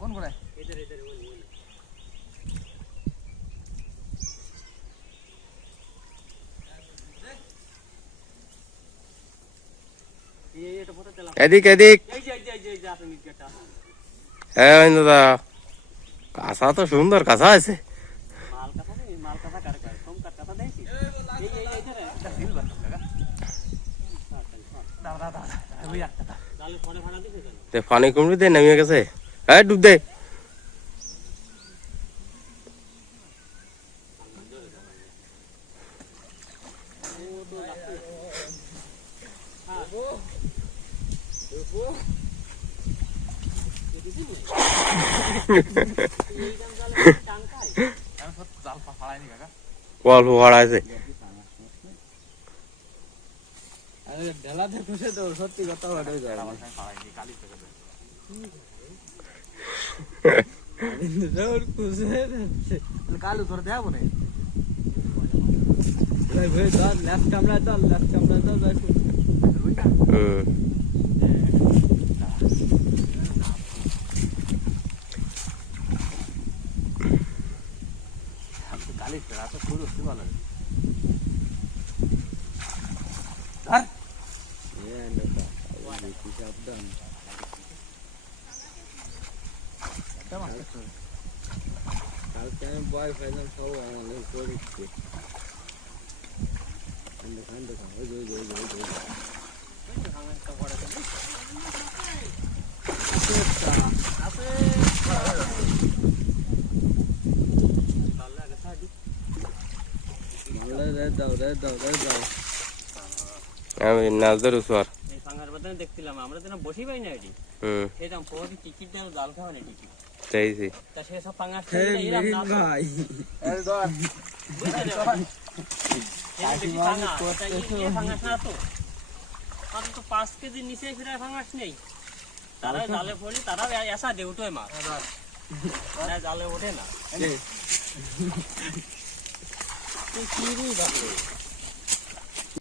কোন করে এদিক এদিক। হ্যাঁ দাদা, কাঁচা তো সুন্দর কাঁচা আছে। পানি কুমড়ি দে নেমে গেছে। হ্যাঁ ডুব দে। অল্প ভাড়াইছে। ঢেলাতে খুশে তো সত্যি কথা কালু তোর দেবো না লেফট ক্যামেরা চল, লেফট ক্যামেরা চল। কালি ফেরা তো শুরু হচ্ছে ভালো। কালকে আমি বয় ফাইনাল সব আমাদের করেছি। আমি নাজদার উসর এই ফাঙ্গার বাজারে দেখছিলাম আমরা তো না বসি পাই না এটি। এরকম পরে টিকিট দাও জাল খাওয়া না টিকিট চাইছি। তা সে সব ফাঙ্গাস এরকম না ভাই এর দর ফাঙ্গাস না তো আর তো 5 কেজি নিচে ফিরে ফাঙ্গাস নেই। তারা জালে পড়লে তারা এসা দে উঠোয় মাছ, তারা জালে ওঠে না। কি রুই বাপরে।